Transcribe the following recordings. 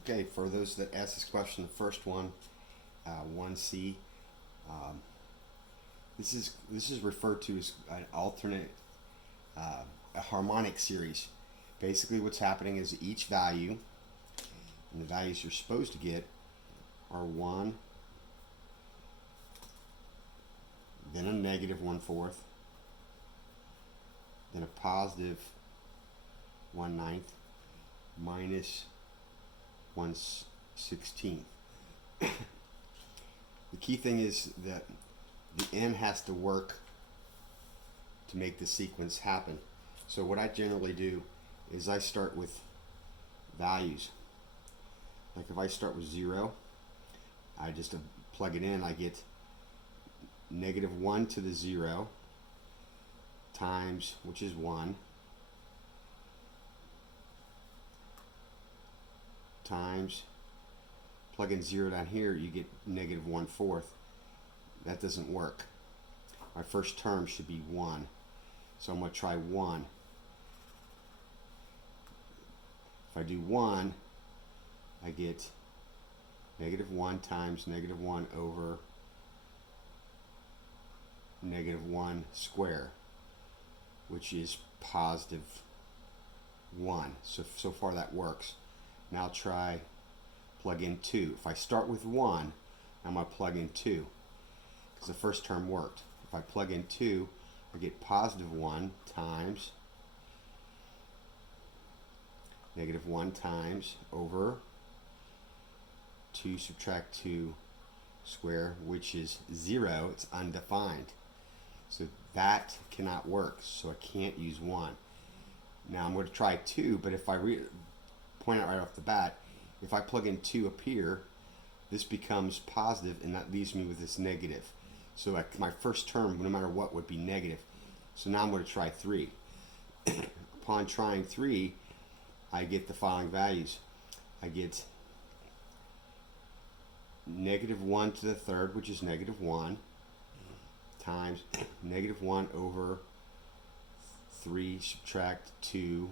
Okay, for those that asked this question, the first one, 1C, um, this is referred to as an alternate, a harmonic series. Basically, what's happening is each value, and the values you're supposed to get, are 1, then a negative 1/4, then a positive 1/9, minus 1/16. The key thing is that the n has to work to make the sequence happen. So what I generally do is I start with values. Like if I start with 0, I just plug it in. I get negative 1 to the 0 times, which is 1, times, plug in 0 down here, you get negative 1/4. That doesn't work. My first term should be 1. So I'm going to try 1. If I do 1, I get negative 1 times negative 1 over negative 1 square, which is positive 1. So far that works. Now try plug in 2. If I start with 1, I'm going to plug in 2 because the first term worked. If I plug in 2, I get positive 1 times negative 1 times over 2 subtract 2 square, which is 0. It's undefined. So that cannot work. So I can't use 1. Now I'm going to try 2, but if I point out right off the bat, if I plug in 2 up here, this becomes positive, and that leaves me with this negative. So my first term, no matter what, would be negative. So now I'm going to try 3. Upon trying 3, I get the following values. I get negative 1 to the third, which is negative 1, times negative 1 over 3 subtract 2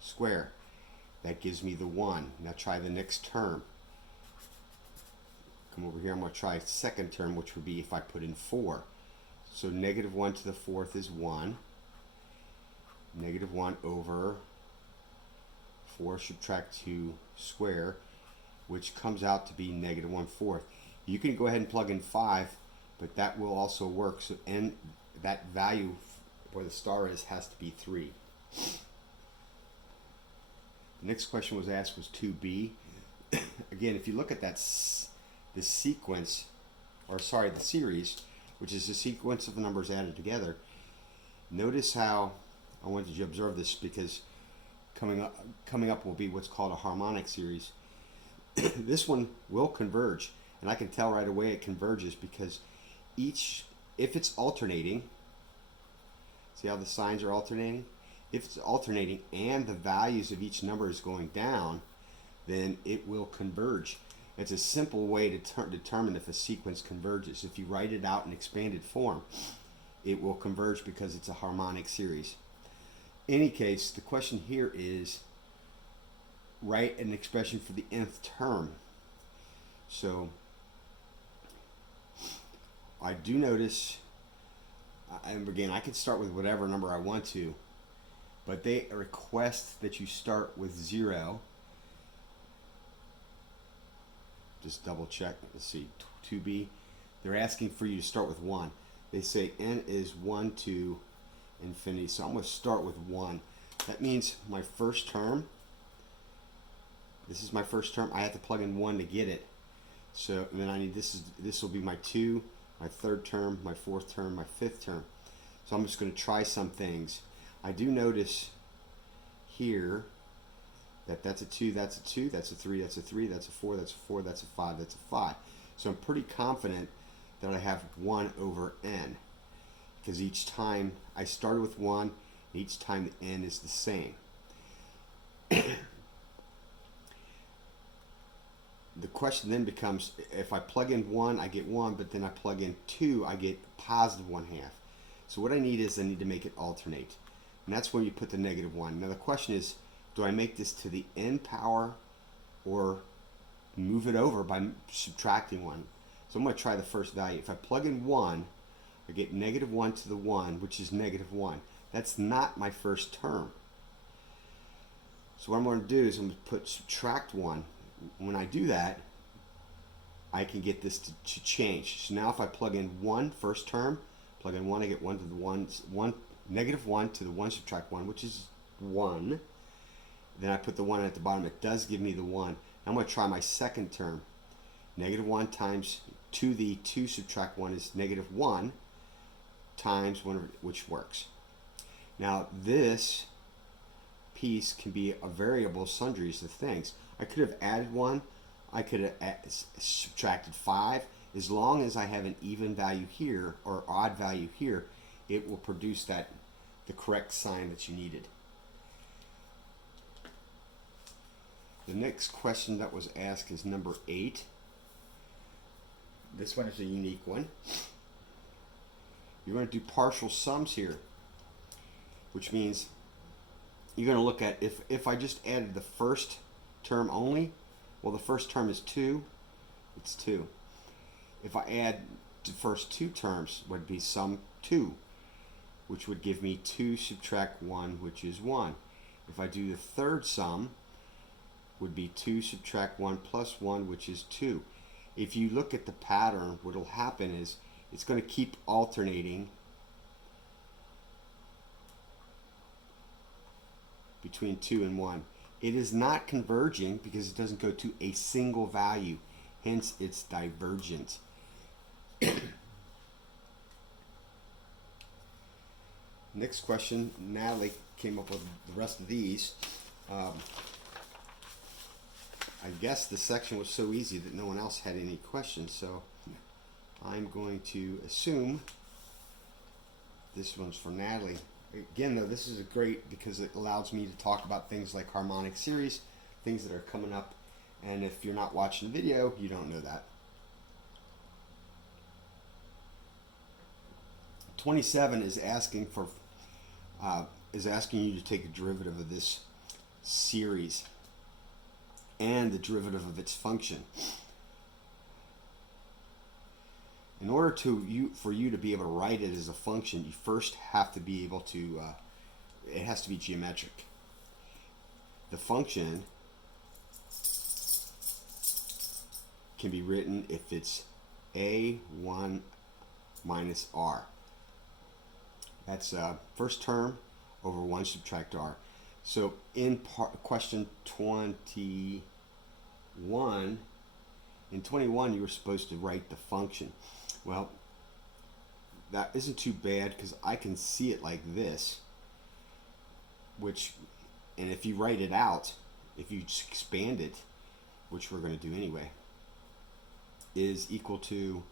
square. That gives me the 1. Now try the next term. Come over here, I'm going to try second term, which would be if I put in 4. So negative 1 to the fourth is 1. Negative 1 over 4 subtract 2 square, which comes out to be negative 1/4. You can go ahead and plug in 5, but that will also work. So, and that value where the star is has to be 3. The next question was asked was 2b. Again, if you look at that, this sequence, or sorry, the series, which is the sequence of the numbers added together, notice how, I wanted you to observe this because coming up will be what's called a harmonic series. This one will converge, and I can tell right away it converges because if it's alternating, see how the signs are alternating? If it's alternating and the values of each number is going down, then it will converge. It's a simple way to determine if a sequence converges. If you write it out in expanded form, it will converge because it's a harmonic series. In any case, the question here is write an expression for the nth term. So I do notice, and again, I can start with whatever number I want to, but they request that you start with 0. Just double check. Let's see, 2b. They're asking for you to start with 1. They say n is 1 to infinity, so I'm going to start with 1. That means my first term, this is my first term, I have to plug in 1 to get it. So and then I need, this will be my 2, my third term, my fourth term, my fifth term. So I'm just going to try some things. I do notice here that that's a 2, that's a 2, that's a 3, that's a 3, that's a 4, that's a 4, that's a 5, that's a 5. So I'm pretty confident that I have 1 over n, because each time I started with 1, each time the n is the same. The question then becomes, if I plug in 1, I get 1, but then I plug in 2, I get positive 1/2. So what I need is I need to make it alternate. And that's when you put the negative 1. Now the question is, do I make this to the n power or move it over by subtracting 1. So I'm going to try the first value. If I plug in 1, I get negative 1 to the 1, which is negative 1. That's not my first term. So what I'm going to do is I'm going to put subtract 1. When I do that, I can get this to change. So now if I plug in 1 first term, plug in 1, I get 1 to the 1, negative 1 to the 1 subtract 1, which is 1. Then I put the 1 at the bottom. It does give me the 1. I'm going to try my second term. Negative 1 times 2 the 2 subtract 1 is negative 1 times 1, which works. Now this piece can be a variable, sundries of things. I could have added 1. I could have subtracted 5. As long as I have an even value here or odd value here, it will produce the correct sign that you needed. The next question that was asked is number 8. This one is a unique one. You're going to do partial sums here, which means you're going to look at if I just added the first term only, well, the first term is 2, it's 2. If I add the first 2 terms, would be sum 2, which would give me 2 subtract 1, which is 1. If I do the third sum, would be 2 subtract 1 plus 1, which is 2. If you look at the pattern, what will happen is it's going to keep alternating between 2 and 1. It is not converging because it doesn't go to a single value, hence it's divergent. Next question, Natalie came up with the rest of these. I guess the section was so easy that no one else had any questions, so I'm going to assume this one's for Natalie. Again, though, this is great because it allows me to talk about things like harmonic series, things that are coming up, and if you're not watching the video, you don't know that. 27 is asking for you to take a derivative of this series and the derivative of its function. In order for you to be able to write it as a function, you first have to be able to, it has to be geometric. The function can be written if it's a1 minus r. That's first term over 1 subtract r. So in question 21, in 21 you were supposed to write the function. Well, that isn't too bad because I can see it like this, and if you write it out, if you just expand it, which we're going to do anyway, is equal to,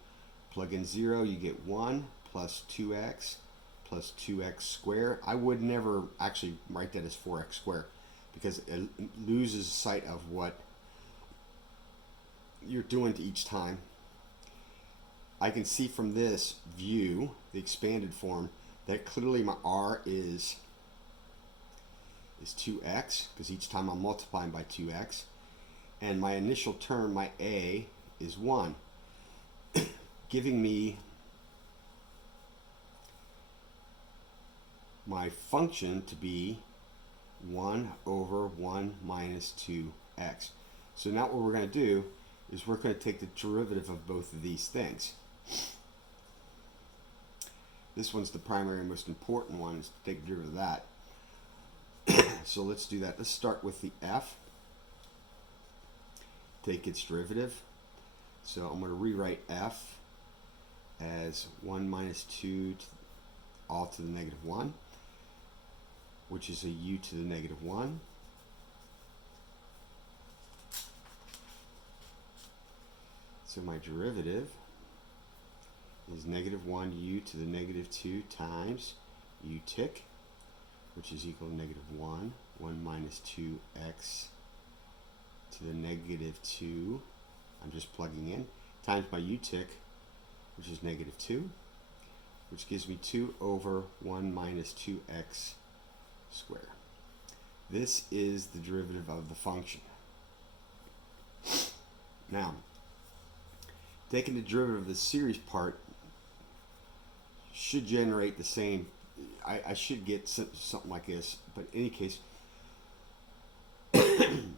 plug in 0, you get 1 plus 2x plus 2x squared. I would never actually write that as 4x squared because it loses sight of what you're doing to each time. I can see from this view, the expanded form, that clearly my r is 2x because each time I'm multiplying by 2x, and my initial term, my a, is 1, giving me my function to be 1 over 1 minus 2x. So now what we're going to do is we're going to take the derivative of both of these things. This one's the primary and most important one, is to take the derivative of that. So let's do that. Let's start with the f. Take its derivative. So I'm going to rewrite f as 1 minus 2 all to the negative 1, which is a u to the negative 1. So my derivative is negative 1 u to the negative 2 times u tick, which is equal to negative 1 minus 2x to the negative 2, I'm just plugging in, times my u tick, which is negative 2, which gives me 2 over 1 minus 2x squared. This is the derivative of the function. Now, taking the derivative of the series part should generate the same. I should get something like this, but in any case, when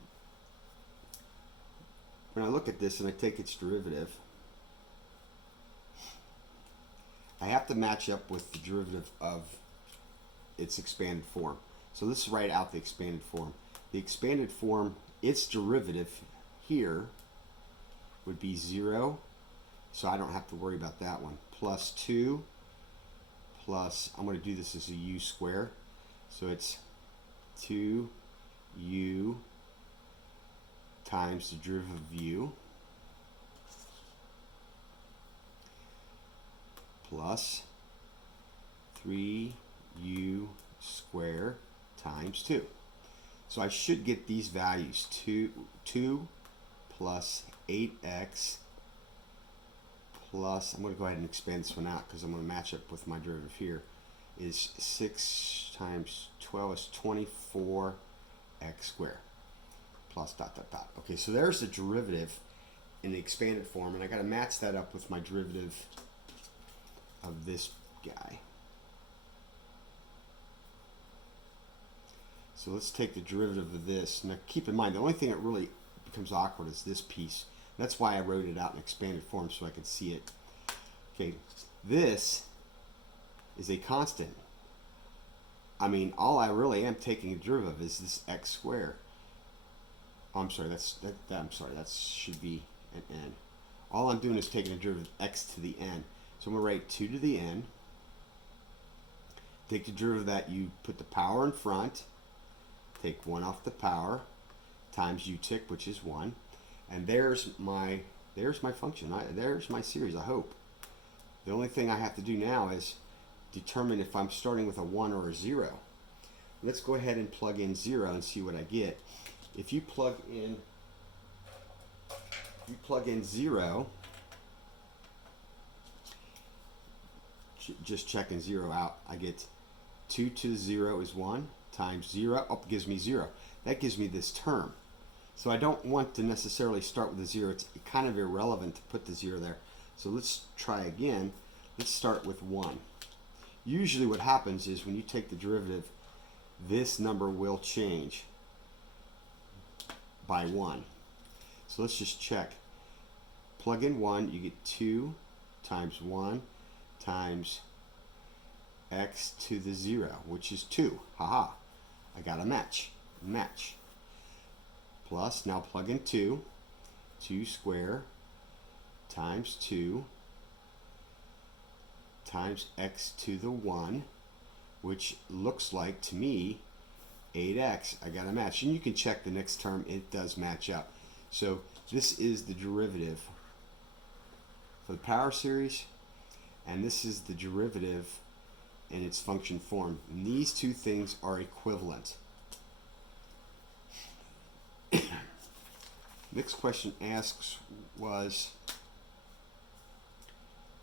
I look at this and I take its derivative, I have to match up with the derivative of its expanded form. So let's write out the expanded form. The expanded form, its derivative here would be 0, so I don't have to worry about that one, plus 2 plus, I'm going to do this as a u square, so it's 2u times the derivative of u plus 3u squared times 2. So I should get these values, 2 plus 8x plus, I'm going to go ahead and expand this one out because I'm going to match up with my derivative here, is 6 times 12 is 24x squared plus dot dot dot. Okay, so there's the derivative in the expanded form, and I got to match that up with my derivative of this guy. So let's take the derivative of this. Now keep in mind, the only thing that really becomes awkward is this piece. That's why I wrote it out in expanded form so I could see it. Okay, this is a constant. I mean, all I really am taking a derivative is this x squared. Oh, I'm sorry, that should be an n. All I'm doing is taking a derivative of x to the n. So I'm going to write 2 to the n. Take the derivative of that, you put the power in front, take 1 off the power, times u tick, which is 1. And there's my function. There's my series, I hope. The only thing I have to do now is determine if I'm starting with a 1 or a 0. Let's go ahead and plug in 0 and see what I get. If you plug in 0, just checking 0 out, I get 2 to the 0 is 1 times 0, oh, it gives me 0. That gives me this term. So I don't want to necessarily start with a 0. It's kind of irrelevant to put the 0 there. So let's try again. Let's start with 1. Usually what happens is when you take the derivative, this number will change by 1. So let's just check. Plug in 1, you get 2 times 1 times x to the 0, which is 2. Haha, I got a match. Plus, now plug in 2 squared times 2 times x to the 1, which looks like to me 8x. I got a match, and you can check the next term, it does match up. So this is the derivative for the power series, and this is the derivative in its function form. And these two things are equivalent. Next question asks was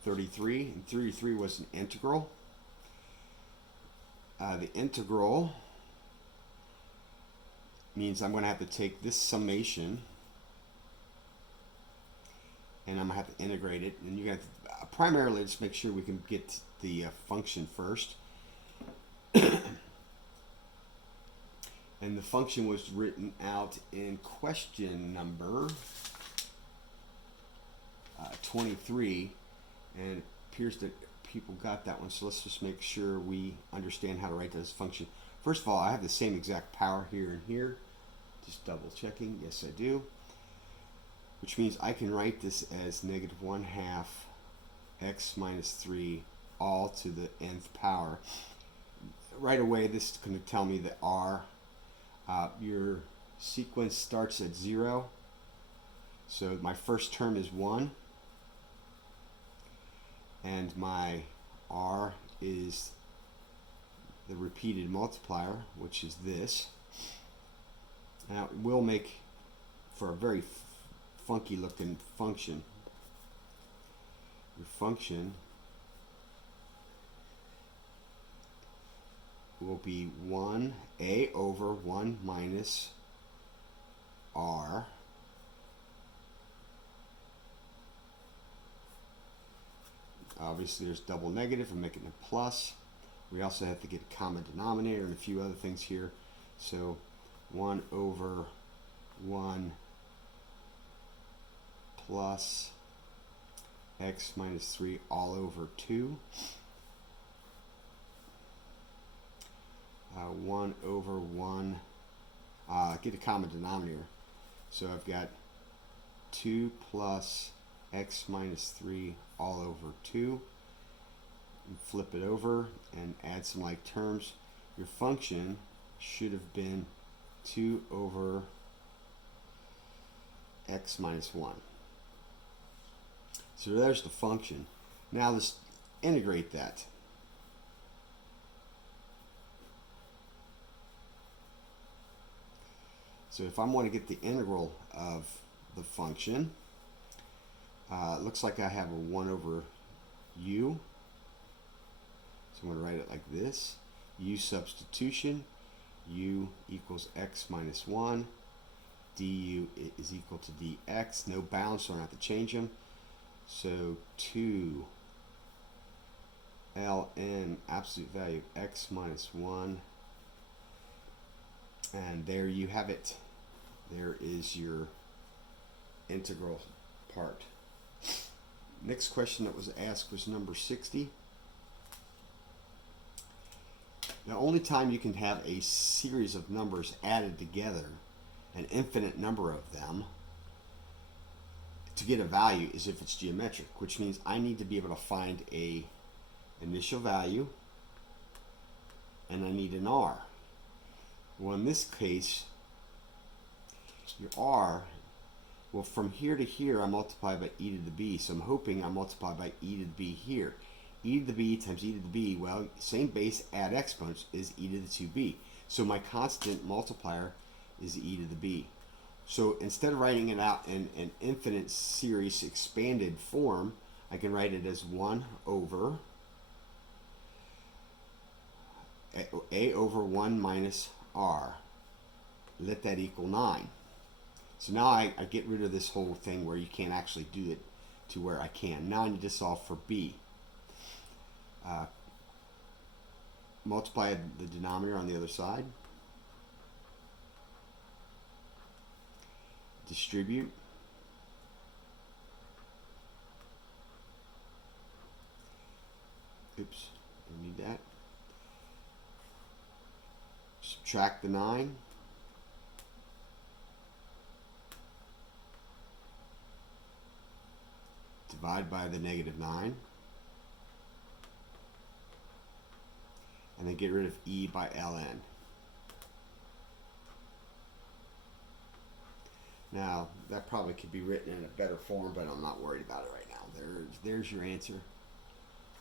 33, and 33 was an integral. The integral means I'm going to have to take this summation and I'm going to have to integrate it, and you're going to primarily just make sure we can get the function first. And the function was written out in question number 23, and it appears that people got that one, so let's just make sure we understand how to write this function. First of all, I have the same exact power here and here, just double checking. Yes, I do, which means I can write this as -1/2 x minus 3 all to the nth power. Right away, this is going to tell me that r, your sequence starts at 0, so my first term is 1, and my r is the repeated multiplier, which is this. Now it will make for a very funky looking function. Your function will be 1a over 1 minus r obviously there's double negative and making it a plus. We also have to get a common denominator and a few other things here. So 1 over 1 plus x minus 3 all over 2. 1 over 1, get a common denominator. So I've got 2 plus x minus 3 all over 2. And flip it over and add some like terms. Your function should have been 2 over x minus 1. So there's the function. Now let's integrate that. So if I want to get the integral of the function, it looks like I have a 1 over u. So I'm going to write it like this. U substitution, u equals x minus 1. Du is equal to dx. No bounds, so I don't have to change them. So 2 ln absolute value of x minus 1. And there you have it. There is your integral part. Next question that was asked was number 60. The only time you can have a series of numbers added together, an infinite number of them, to get a value is if it's geometric, which means I need to be able to find a initial value and I need an r. Well, in this case, your r, well, from here to here I multiply by e to the b, so I'm hoping I multiply by e to the b here. E to the b times e to the b, well, same base, add exponents, is e to the 2b. So my constant multiplier is e to the b. So instead of writing it out in an infinite series expanded form, I can write it as 1 over a over 1 minus r. Let that equal 9. So now I get rid of this whole thing where you can't actually do it to where I can. Now I need to solve for b. Multiply the denominator on the other side. Distribute. Oops, don't need that. Subtract the 9. Divide by the negative 9. And then get rid of e by ln. Now, that probably could be written in a better form, but I'm not worried about it right now. There's your answer.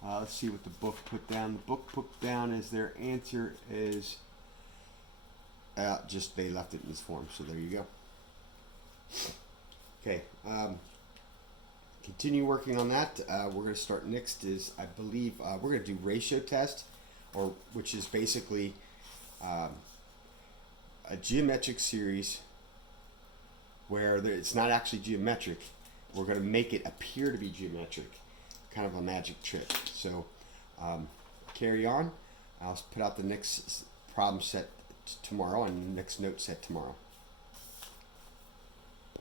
Let's see what the book put down. The book put down as their answer is just they left it in this form, so there you go. Okay, continue working on that. We're going to start next is, I believe, we're going to do ratio test, or which is basically a geometric series where it's not actually geometric. We're going to make it appear to be geometric, kind of a magic trick. So carry on. I'll put out the next problem set tomorrow and the next note set tomorrow.